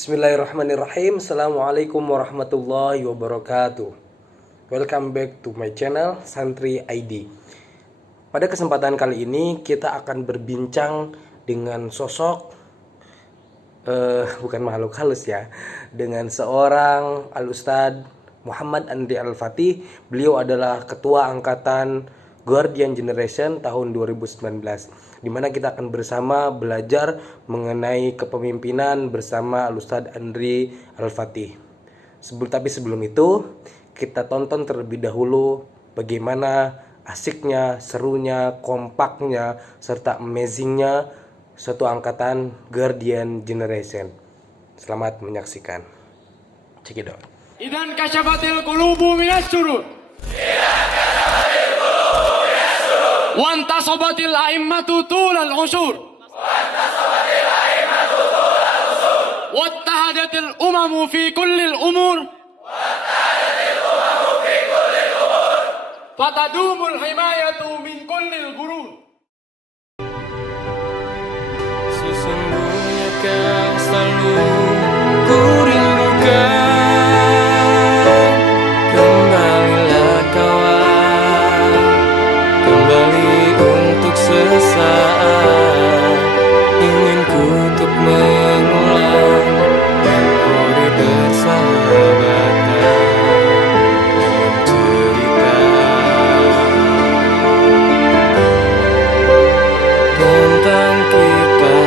Bismillahirrahmanirrahim. Assalamualaikum warahmatullahi wabarakatuh. Welcome back to my channel Santri ID. Pada kesempatan kali ini kita akan berbincang dengan sosok bukan makhluk halus ya, dengan seorang Al-Ustadz Muhammad Andri Al-Fatih. Beliau adalah ketua angkatan Guardian Generation tahun 2019, di mana kita akan bersama belajar mengenai kepemimpinan bersama Al-Ustadz Andri Al-Fatih. Tapi sebelum itu, kita tonton terlebih dahulu bagaimana asiknya, serunya, kompaknya, serta amazingnya satu angkatan Guardian Generation. Selamat menyaksikan. Cekidot. Idan kasyafatil qulubu minas surur. Wantasabatil a'immatu tulal usur. Wattahadatil umamu fi kullil umur. Fatadumul himayatu min kullil gurur. Sesungguhnya kau selalu ku rindukan. Kembalilah kawan, kembali untuk sesaat. Ingin ku untuk mengulang memori bersahabatan dalam cerita tentang kita.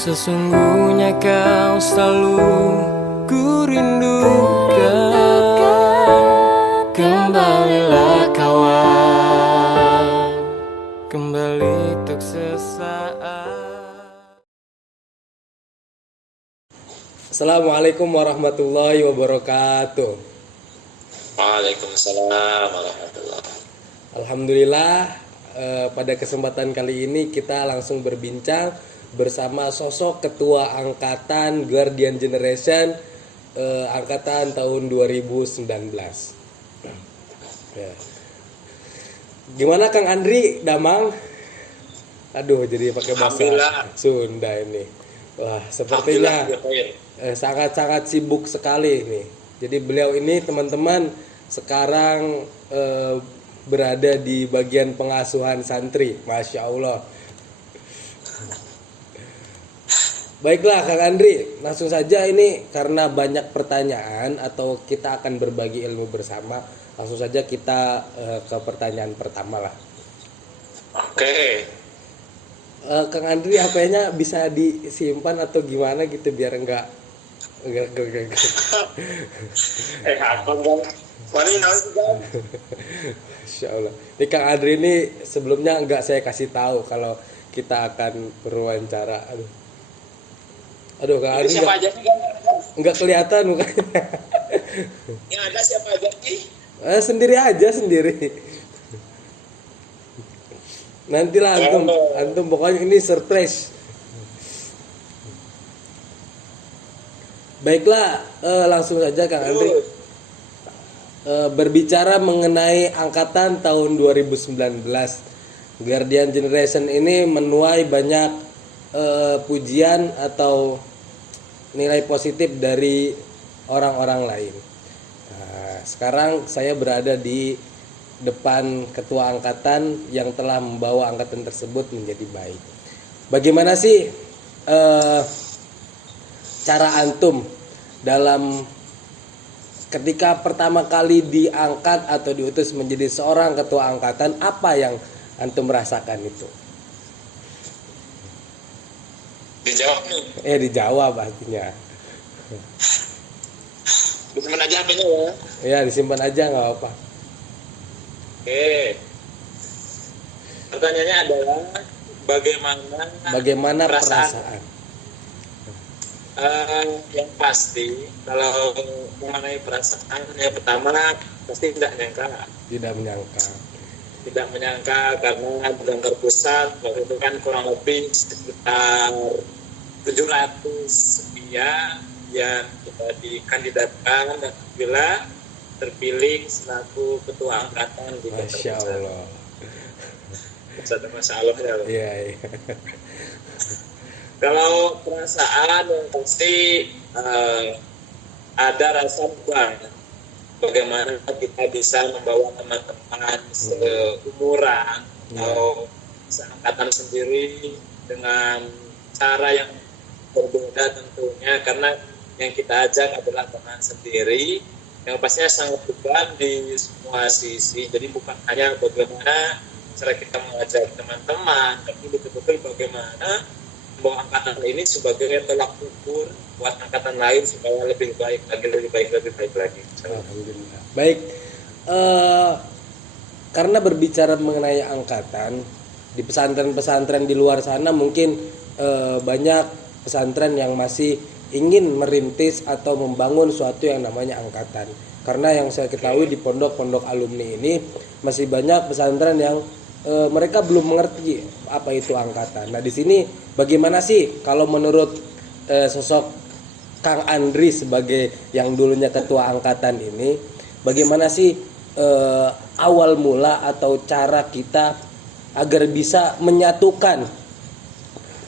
Sesungguhnya kau selalu ku rindukan. Kembalilah kawan, kembali untuk sesaat. Assalamualaikum warahmatullahi wabarakatuh. Waalaikumsalam warahmatullahi. Alhamdulillah, pada kesempatan kali ini kita langsung berbincang bersama sosok ketua angkatan Guardian Generation angkatan tahun 2019. Ya. Gimana Kang Andri, Damang? Aduh, jadi pakai bahasa Sunda ini. Wah, sepertinya sangat-sangat sibuk sekali ini. Jadi beliau ini teman-teman sekarang berada di bagian pengasuhan santri, Masya Allah. Baiklah Kang Andri, langsung saja ini karena banyak pertanyaan atau kita akan berbagi ilmu bersama. Langsung saja kita ke pertanyaan pertama lah. Oke. Kang Andri HP-nya bisa disimpan atau gimana gitu biar enggak. Hakon kan. Mari nasi kan. Masya Allah. Ini Kang Andri ini sebelumnya enggak saya kasih tahu kalau kita akan berwawancara. Aduh Kang Andri Siapa aja nih kan? enggak kelihatan mukanya. Yang ada siapa aja nih? Sendiri aja sendiri. Nantilah antum pokoknya ini surprise. Baiklah, langsung saja Kang Andri. Berbicara mengenai angkatan tahun 2019, Guardian Generation ini menuai banyak pujian atau nilai positif dari orang-orang lain. Nah, sekarang saya berada di depan ketua angkatan yang telah membawa angkatan tersebut menjadi baik. Bagaimana sih cara antum dalam ketika pertama kali diangkat atau diutus menjadi seorang ketua angkatan, apa yang antum merasakan itu? Dijawab nih. Dijawab artinya. Disimpan aja HP-nya ya. Ya disimpan aja nggak apa. Oke. Pertanyaannya adalah Bagaimana perasaan? Yang pasti kalau mengenai perasaan, yang pertama pasti Tidak menyangka. karena Banggar Pusat waktu itu kan kurang lebih sekitar 700 sekian yang kita dikandidatkan dan bila terpilih selaku ketua angkatan di Banggar Masya Pusat. Allah. Masya Allah ya. Iya. Kalau perasaan yang pasti ada rasa bangga. Bagaimana kita bisa membawa teman-teman seumuran atau seangkatan sendiri dengan cara yang berbeda tentunya, karena yang kita ajak adalah teman sendiri yang pastinya sangat beban di semua sisi. Jadi bukan hanya bagaimana cara kita mengajak teman-teman, tapi betul-betul bagaimana membawa angkatan ini sebagai tolak ukur buat angkatan lain supaya lebih baik lagi. Alhamdulillah. Baik, karena berbicara mengenai angkatan di pesantren-pesantren di luar sana mungkin banyak pesantren yang masih ingin merintis atau membangun suatu yang namanya angkatan. Karena yang saya ketahui di pondok-pondok alumni ini masih banyak pesantren yang mereka belum mengerti apa itu angkatan. Nah di sini bagaimana sih kalau menurut sosok Kang Andri sebagai yang dulunya ketua angkatan ini, bagaimana sih awal mula atau cara kita agar bisa menyatukan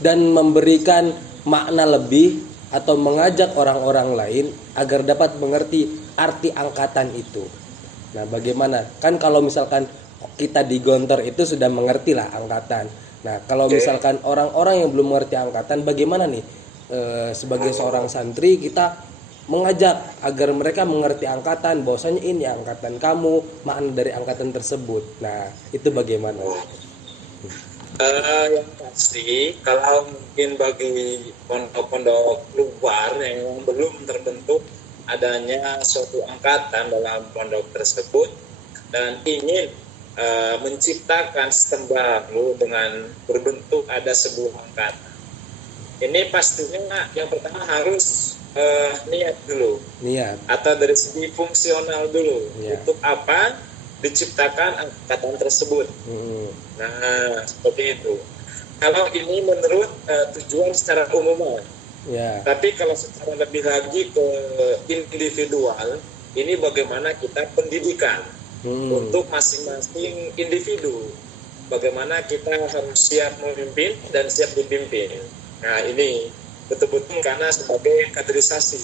dan memberikan makna lebih atau mengajak orang-orang lain agar dapat mengerti arti angkatan itu. Nah bagaimana? Kan kalau misalkan kita di Gontor itu sudah mengerti lah angkatan. Nah kalau misalkan orang-orang yang belum mengerti angkatan, bagaimana nih sebagai seorang santri kita mengajak agar mereka mengerti angkatan, bahwasanya ini angkatan kamu, makna dari angkatan tersebut. Nah itu bagaimana? Yang pasti kalau mungkin bagi pondok-pondok luar yang belum terbentuk adanya suatu angkatan dalam pondok tersebut dan ingin menciptakan sistem baru dengan berbentuk ada sebuah angkatan. Ini pastinya yang pertama harus niat dulu. Niat. Atau dari segi fungsional dulu. Ya. Untuk apa diciptakan angkatan tersebut. Nah, seperti itu. Kalau ini menurut tujuan secara umum. Ya. Tapi kalau secara lebih lagi ke individual, ini bagaimana kita pendidikan untuk masing-masing individu. Bagaimana kita harus siap memimpin dan siap dipimpin. Nah ini betul-betul karena sebagai kaderisasi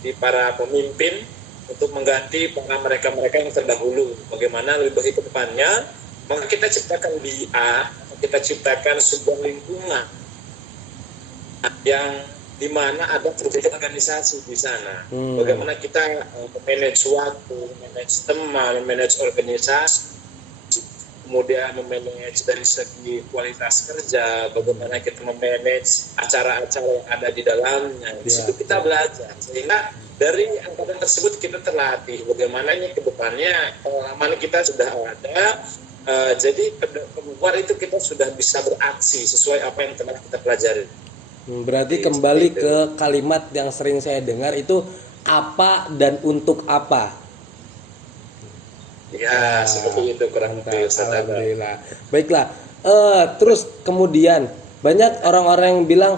di para pemimpin untuk mengganti para mereka-mereka yang terdahulu. Bagaimana lebih baik ke depannya, maka kita ciptakan BIA, kita ciptakan sebuah lingkungan yang di mana ada berbagai organisasi di sana. Bagaimana kita manage waktu, manage teman, manage organisasi, kemudian memanage dari segi kualitas kerja, bagaimana kita memanage acara-acara yang ada di dalamnya. Di situ kita belajar, sehingga dari angkatan tersebut kita terlatih bagaimana ini ke depannya pengalaman kita sudah ada, jadi keluar itu kita sudah bisa beraksi sesuai apa yang telah kita pelajari. Berarti kembali ke kalimat yang sering saya dengar itu apa dan untuk apa. Ya, seperti itu kurang lebih. Alhamdulillah. Baiklah. Terus kemudian banyak orang-orang yang bilang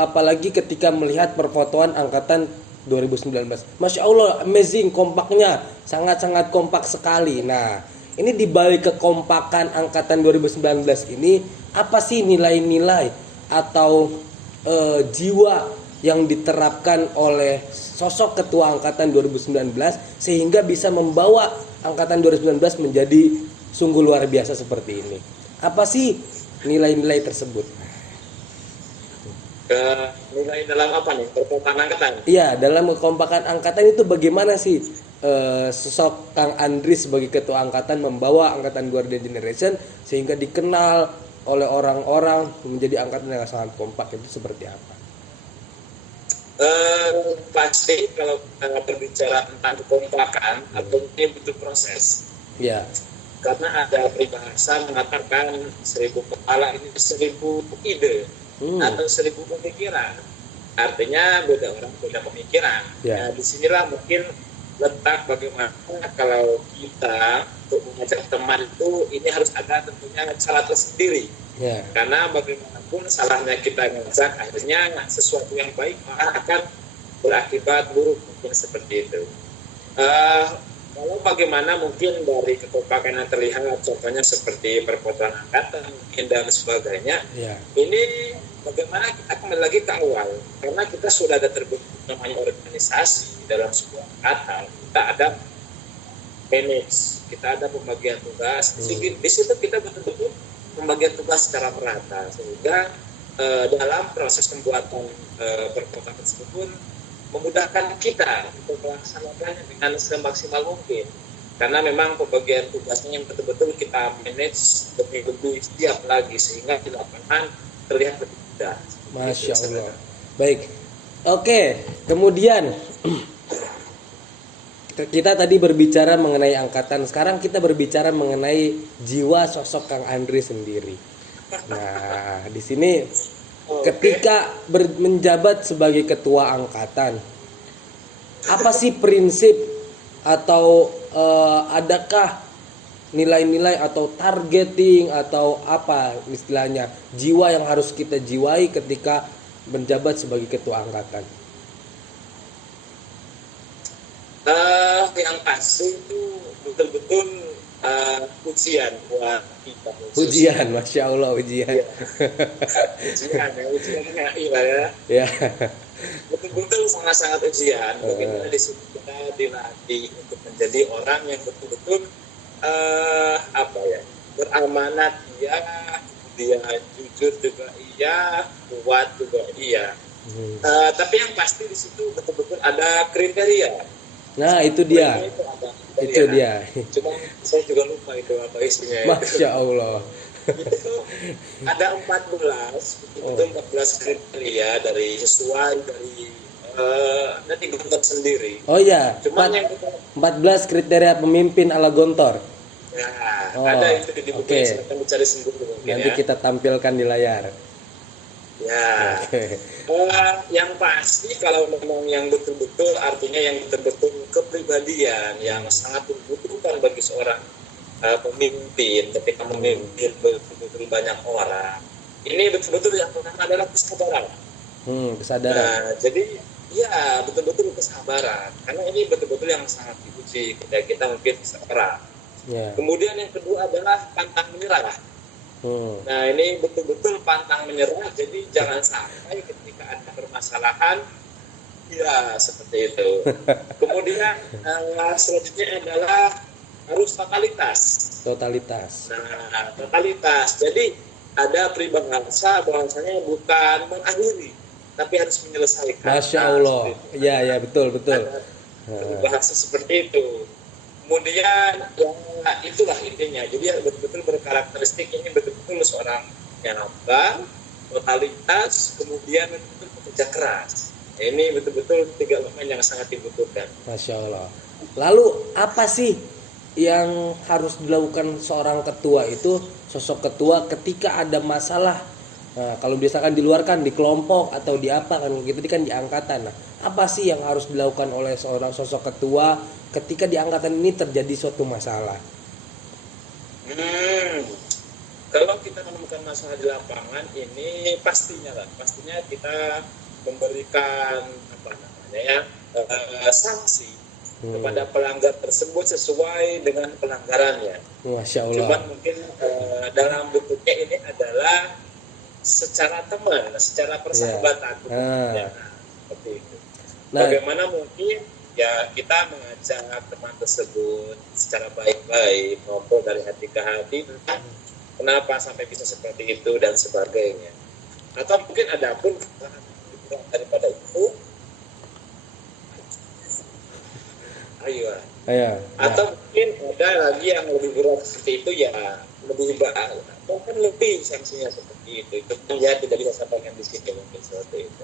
apalagi ketika melihat perfotoan angkatan 2019. Masya Allah, amazing, kompaknya, sangat-sangat kompak sekali. Nah, ini di balik kekompakan angkatan 2019 ini, apa sih nilai-nilai atau jiwa yang diterapkan oleh sosok ketua angkatan 2019 sehingga bisa membawa angkatan 2019 menjadi sungguh luar biasa seperti ini? Apa sih nilai-nilai tersebut? Nilai dalam apa nih? Perkompakan angkatan? Iya, dalam kekompakan angkatan itu bagaimana sih sosok Kang Andri sebagai ketua angkatan membawa angkatan Guardian Generation sehingga dikenal oleh orang-orang menjadi angkatan yang sangat kompak, itu seperti apa? Pasti kalau kita berbicara tentang kekompakan atau ini butuh proses. Ya. Karena ada peribahasa mengatakan 1000 kepala ini 1000 ide atau 1000 pemikiran. Artinya beda orang beda pemikiran. Ya. Nah, disinilah mungkin letak bagaimana kalau kita untuk mengajak teman itu ini harus ada tentunya cara tersendiri. Ya. Karena bagaimanapun salahnya kita ngajak akhirnya sesuatu yang baik malah akan berakibat buruk mungkin seperti itu. Kalau bagaimana mungkin dari kekompakan yang terlihat contohnya seperti perpotongan angkatan mungkin dan sebagainya. Ya. Ini bagaimana kita kembali lagi ke awal karena kita sudah ada terbentuk namanya organisasi dalam sebuah angkatan. Kita ada manage, kita ada pembagian tugas. Di situ kita betul-betul pembagian tugas secara merata sehingga dalam proses pembuatan perpotongan tersebut pun memudahkan kita untuk melaksanakannya dengan semaksimal mungkin karena memang pembagian tugasnya yang betul-betul kita manage lebih siap lagi sehingga di lapangan terlihat lebih mudah. Masya Allah. Baik. Oke, kemudian kita tadi berbicara mengenai angkatan, sekarang kita berbicara mengenai jiwa sosok Kang Andri sendiri. Nah, di sini ketika menjabat sebagai ketua angkatan, apa sih prinsip atau adakah nilai-nilai atau targeting atau apa istilahnya jiwa yang harus kita jiwai ketika menjabat sebagai ketua angkatan? Yang pasti itu betul-betul ujian buat kita. Ujian, Masya Allah, ujian. Ya. Ujiannya ya. Ya. Betul-betul sangat-sangat ujian. Bagaimana di situ kita dilatih untuk menjadi orang yang betul-betul beramanat iya, dia jujur juga iya, kuat juga iya. Tapi yang pasti di situ betul-betul ada kriteria. Nah, itu dia. Itu dia. Cuma saya juga lupa itu apa isinya. Masya Allah. Itu ada 14 kriteria dari sesuai dari nanti Gontor sendiri. Oh ya, Cuman yang kita 14 kriteria pemimpin ala Gontor. ya, Oh, ada itu di buku oke. yang akan dicari sendiri mungkin Nanti ya. kita tampilkan di layar. Ya. Oke. Yang pasti kalau memang yang betul-betul artinya yang betul-betul kepribadian yang sangat dibutuhkan bagi seorang pemimpin ketika memimpin betul-betul banyak orang. Ini betul-betul yang pertama adalah kesabaran. Kesadaran. Nah, jadi ya betul-betul kesabaran karena ini betul-betul yang sangat diuji ketika kita mungkin kesabaran. Ya. Kemudian yang kedua adalah pantang menyerah. Nah, ini betul-betul pantang menyerah. Jadi jangan sampai ketika ada permasalahan ya seperti itu. Kemudian selanjutnya adalah harus totalitas. Totalitas. Nah, totalitas. Jadi ada peribahasa bahwasanya bukan mengakhiri, tapi harus menyelesaikan. Masya Allah. Ya, ya, betul, betul. Ada bahasa seperti itu. Kemudian ya itulah intinya. Jadi betul-betul berkarakteristik ini betul-betul seorang yang abang, totalitas, kemudian betul-betul bekerja keras. Ini betul-betul 3 elemen yang sangat dibutuhkan. Masya Allah. Lalu apa sih yang harus dilakukan seorang ketua itu, sosok ketua ketika ada masalah? Nah, kalau misalkan di luar kan di kelompok atau di apa kan, kita kan di angkatan. Nah, apa sih yang harus dilakukan oleh seorang sosok ketua ketika di angkatan ini terjadi suatu masalah? Kalau kita menemukan masalah di lapangan ini pastinya kita memberikan sanksi kepada pelanggar tersebut sesuai dengan pelanggarannya. Masya Allah. Cuman mungkin dalam bentuknya ini adalah secara teman, secara persahabatan. Ya, seperti itu. Nah, Bagaimana mungkin ya kita mengajak teman tersebut secara baik-baik ngobrol dari hati ke hati tentang kenapa sampai bisa seperti itu dan sebagainya. Atau mungkin ada pun daripada itu. Atau mungkin ada lagi yang lebih berat seperti itu ya lebih bahkan lebih sanksinya seperti itu. Itu ya tidak bisa sampaikan di sini mungkin seperti itu.